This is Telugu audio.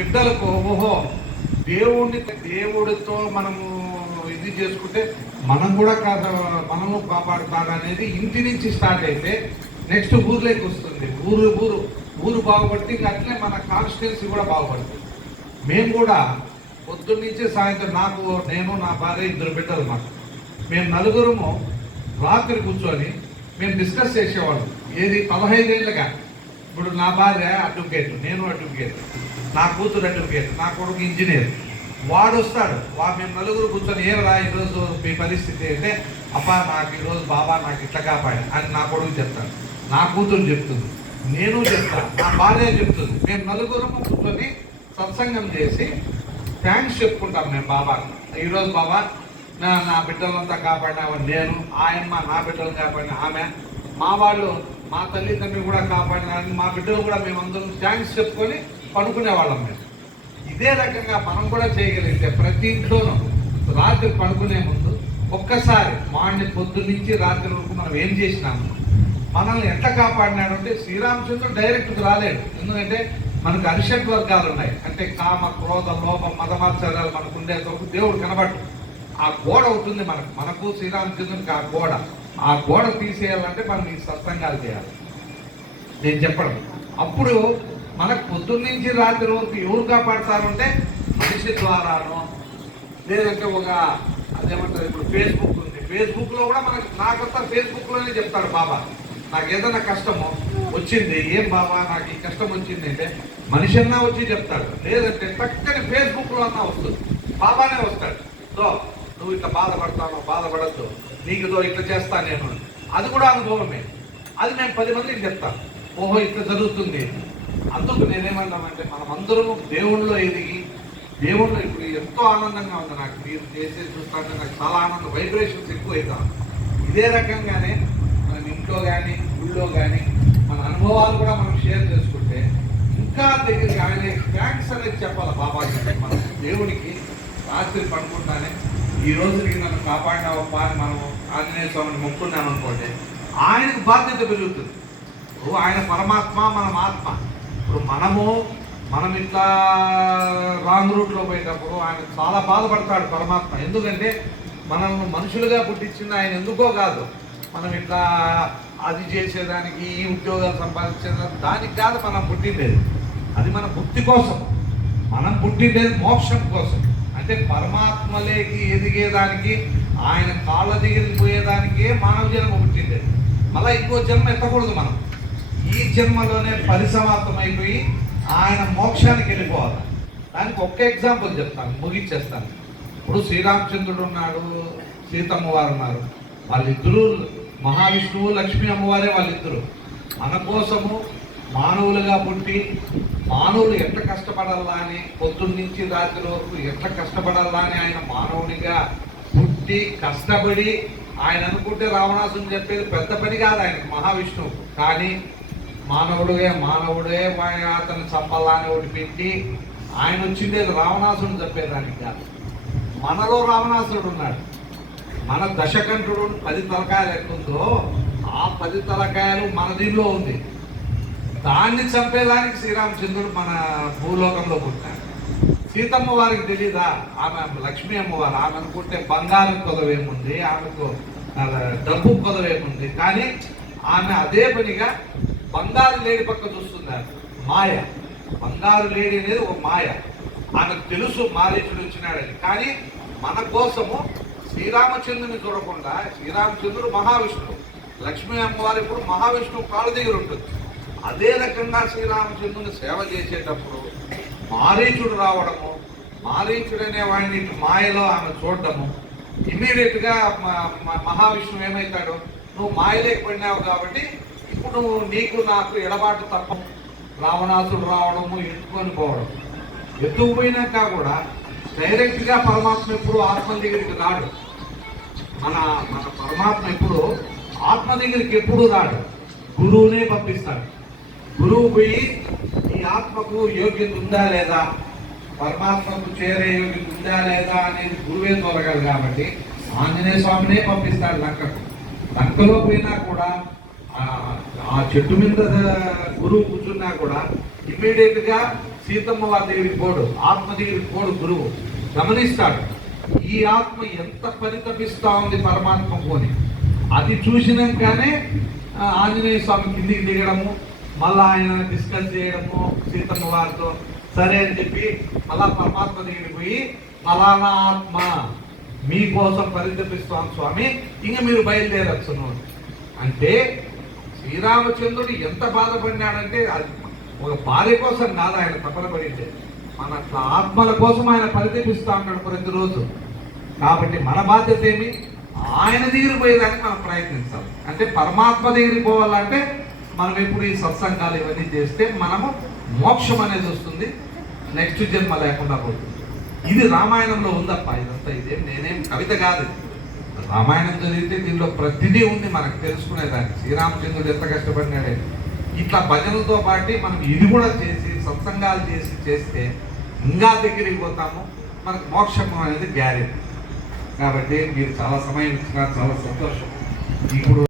బిడ్డలకు ఓహో దేవుడితో మనము ఇది చేసుకుంటే మనం కూడా మనము కాపాడుతారనేది ఇంటి నుంచి స్టార్ట్ అయితే నెక్స్ట్ ఊర్లోకి వస్తుంది. ఊరు బాగుపడితే ఇంకా అట్లే మన కాన్స్టిట్యున్సీ కూడా బాగుపడుతుంది. మేము కూడా పొద్దున్న నుంచి సాయంత్రం నేను నా భార్య 2 బిడ్డలు మాకు మేము నలుగురము రాత్రి కూర్చొని మేము డిస్కస్ చేసేవాళ్ళం. ఏది 15 ఏళ్ళగా. ఇప్పుడు నా భార్య అడ్వకేట్, నేను అడ్వకేట్, నా కూతురు అడ్వకేట్, నా కొడుకు ఇంజనీర్. వాడు వస్తాడు, మేము నలుగురు కూర్చొని ఏమరా ఈరోజు మీ పరిస్థితి అంటే, అబ్బా నాకు ఈరోజు బాబా నాకు ఇట్లా కాపాడు అని నా కొడుకు చెప్తాడు, నా కూతురు చెప్తుంది, నేను చెప్తాను, నా భార్య చెప్తుంది. మేము నలుగురు కూర్చొని సత్సంగం చేసి థ్యాంక్స్ చెప్పుకుంటాం మేము బాబా. ఈరోజు బాబా నా బిడ్డలంతా కాపాడినామని నేను, ఆయమ్మ నా బిడ్డలను కాపాడిన ఆమె, మా వాళ్ళు మా తల్లిదండ్రులు కూడా కాపాడినారని మా బిడ్డలు కూడా మేమందరం థ్యాంక్స్ చెప్పుకొని పడుకునేవాళ్ళం. మేము ఇదే రకంగా మనం కూడా చేయగలిగితే ప్రతి ఇంట్లోనూ రాత్రి పడుకునే ముందు ఒక్కసారి మార్నింగ్ పొద్దున్న నుంచి రాత్రి వరకు మనం ఏం చేసినాము, మనల్ని ఎట్లా కాపాడినాడు అంటే శ్రీరామచంద్రుడు డైరెక్ట్గా రాలేడు. ఎందుకంటే మనకు అరిషడ్ వర్గాలు ఉన్నాయి. అంటే కామ, క్రోధ, లోపం, మదమాత్సర్యాలు మనకు ఉండేంతవరకు దేవుడు కనబడు. ఆ గోడ అవుతుంది మనకు శ్రీరామచంద్రునికి ఆ గోడ తీసేయాలంటే మనం ఈ సత్సంగాలు చేయాలి. నేను చెప్పడం అప్పుడు మనకు పొద్దున్న నుంచి రాత్రి వరకు ఎవరు కాపాడుతారంటే మనిషి ద్వారానో, లేదంటే అదేమంటారు ఇప్పుడు ఫేస్బుక్ ఉంది, ఫేస్బుక్లో కూడా నాకంతా ఫేస్బుక్లోనే చెప్తాడు బాబా. నాకు ఏదైనా కష్టమో వచ్చింది, ఏం బాబా నాకు ఈ కష్టం వచ్చింది అంటే మనిషి అన్నా వచ్చి చెప్తాడు, లేదంటే చక్కని ఫేస్బుక్లో అన్నా వస్తుంది, బాబానే వస్తాడు. నువ్వు ఇట్లా బాధపడద్దు, నీకు ఇట్లా చేస్తా నేను. అది కూడా అనుభవమే. అది మేము 10 మందికి చెప్తాం, ఓహో ఇట్లా జరుగుతుంది. అందుకు నేనేమన్నామంటే మనం అందరూ దేవుళ్ళలో ఎదిగి, దేవుళ్ళు ఇప్పుడు ఎంతో ఆనందంగా ఉంది నాకు. మీరు చేసేది చూస్తుంటే నాకు చాలా ఆనందం, వైబ్రేషన్స్ ఎక్కువ అవుతాం. ఇదే రకంగానే మనం ఇంట్లో కానీ ఊళ్ళో కానీ మన అనుభవాలు కూడా మనం షేర్ చేసుకుంటే ఇంకా దగ్గరికి ఆయన థ్యాంక్స్ అనేది చెప్పాలి బాబాకి. మనం దేవుడికి రాత్రి పడుకుంటానే ఈ రోజుకి నన్ను కాపాడినావప్పా అని మనం ఆంజనేయ స్వామిని మొక్కున్నాం అనుకోండి, ఆయనకు బాధ్యత పెరుగుతుంది. ఇప్పుడు ఆయన పరమాత్మ, మనం ఆత్మ. ఇప్పుడు మనం ఇట్లా రాంగ్ రూట్లో పోయేటప్పుడు ఆయన చాలా బాధపడతాడు పరమాత్మ. ఎందుకంటే మనం మనుషులుగా పుట్టించింది ఆయన ఎందుకో కాదు, మనం ఇట్లా అది చేసేదానికి, ఈ ఉద్యోగాలు సంపాదించేదానికి దానికి కాదు మనం పుట్టిండేది. అది మన బుద్ధి కోసం. మనం పుట్టిండేది మోక్షం కోసం. అంటే పరమాత్మలేకి ఎదిగేదానికి, ఆయన కాళ్ళ దగ్గరికి పోయేదానికే మానవ జన్మ పుట్టిండేది. మళ్ళీ ఇంకో జన్మ ఎత్తకూడదు మనం. ఈ జన్మలోనే పరిసమాప్తం అయిపోయి ఆయన మోక్షానికి వెళ్ళిపోవాలి. దానికి ఒక్క ఎగ్జాంపుల్ చెప్తాను, ముగించేస్తాను. ఇప్పుడు శ్రీరామచంద్రుడు ఉన్నాడు, సీతమ్మ వారు ఉన్నారు. వాళ్ళిద్దరూ మహావిష్ణువు, లక్ష్మీ అమ్మవారే వాళ్ళిద్దరూ మన కోసము మానవులుగా పుట్టి, మానవులు ఎట్లా కష్టపడాలా అని పొద్దున్న నుంచి రాత్రి వరకు ఎట్లా కష్టపడాలా అని ఆయన మానవునిగా పుట్టి కష్టపడి, ఆయన అనుకుంటే రావణాసుని చెప్పేది పెద్ద పని కాదు ఆయనకు, మహావిష్ణువు. కానీ మానవుడే అతను చంపాలని ఒకటి పెట్టి ఆయన వచ్చిండేది రావణాసుని చెప్పేదానికి కాదు. మనలో రావణాసుడు ఉన్నాడు. మన దశకంఠుడు 10 తలకాయలు ఎట్లుందో ఆ 10 తలకాయలు మన దీనిలో ఉంది. దాన్ని చంపేదానికి శ్రీరామచంద్రుడు మన భూలోకంలో పుట్టాడు. సీతమ్మ వారికి తెలీదా? ఆమె లక్ష్మీ అమ్మవారు. ఆమె అనుకుంటే బంగారం కొదవేముంది, ఆమెకు డబ్బు కొదవేముంది. కానీ ఆమె అదే పనిగా బంగారు లేడి పక్క చూస్తున్నారు. మాయ, బంగారు లేడి అనేది ఒక మాయ. ఆమెకు తెలుసు మారీచుడు వచ్చినాడని. కానీ మన కోసము శ్రీరామచంద్రుని చూడకుండా, శ్రీరామచంద్రుడు మహావిష్ణువు, లక్ష్మీ అమ్మవారు ఇప్పుడు మహావిష్ణువు కాళ్ళ దగ్గర ఉంటుంది. అదే రకంగా శ్రీరామచంద్రుని సేవ చేసేటప్పుడు మారీచుడు రావడము, మారీచుడు అనే వాడిని మాయలో ఆమె చూడడము, ఇమీడియట్గా మహావిష్ణువు ఏమవుతాడు, నువ్వు మాయలేకపోయినావు కాబట్టి ఇప్పుడు నీకు నాకు ఎడబాటు తప్ప. రావణాసుడు రావడము, ఎత్తుకొని పోవడం. ఎత్తుకుపోయినాక కూడా డైరెక్ట్గా పరమాత్మ ఎప్పుడు ఆత్మ దగ్గరికి రాడు. మన పరమాత్మ ఎప్పుడు ఆత్మ దగ్గరికి ఎప్పుడు రాడు, గురువునే పంపిస్తాడు. గురువు పోయి ఈ ఆత్మకు యోగ్యత ఉందా లేదా, పరమాత్మకు చేరే యోగ్యత ఉందా లేదా అనేది గురువే తోలగలరు. కాబట్టి ఆంజనేయ స్వామినే పంపిస్తాడు లంకకు. లంకలో పోయినా కూడా ఆ చెట్టు మీద గురువు కూర్చున్నా కూడా ఇమ్మీడియట్గా సీతమ్మ వారి దగ్గరికి పోడు, ఆత్మ దగ్గరికి పోడు గురువు గమనిస్తాడు. ఈ ఆత్మ ఎంత పరితపిస్తా ఉంది పరమాత్మ పోని, అది చూసినాకనే ఆంజనేయ స్వామి కిందికి దిగడము, మళ్ళీ ఆయన డిస్కస్ చేయడము సీతమ్మ వారితో. సరే అని చెప్పి మళ్ళా పరమాత్మ దగ్గరికి పోయి, మలానా ఆత్మ మీకోసం పరితపిస్తాం స్వామి, ఇంక మీరు బయలుదేరచ్చును అంటే శ్రీరామచంద్రుడు ఎంత బాధపడినాడంటే అది ఒక భార్య కోసం కాదు ఆయన తపన పడింది, మన ఆత్మల కోసం ఆయన పరితపిస్తూ ఉన్నాడు ప్రతిరోజు. కాబట్టి మన బాధ్యత ఏమి, ఆయన దగ్గరికి పోయేదానికి మనం ప్రయత్నించాలి. అంటే పరమాత్మ దగ్గరికి పోవాలంటే మనం ఎప్పుడు ఈ సత్సంగాలు ఇవన్నీ చేస్తే మనము మోక్షం అనేది వస్తుంది, నెక్స్ట్ జన్మ లేకుండా పోతుంది. ఇది రామాయణంలో ఉందప్ప, ఇదంతా ఇదేం నేనేం కవిత కాదు. రామాయణం చదివితే దీనిలో ప్రతిదీ ఉంది మనకు తెలుసుకునేదాన్ని. శ్రీరామచంద్రుడు ఎంత కష్టపడినాడే. ఇట్లా భజనలతో పాటు మనం ఇది కూడా చేసి సత్సంగాలు చేస్తే ఇంకా దగ్గరికి పోతాము, మనకు మోక్షం అనేది గ్యారెంటీ. కాబట్టి మీరు చాలా సమయం ఇచ్చినా చాలా సంతోషం. ఇప్పుడు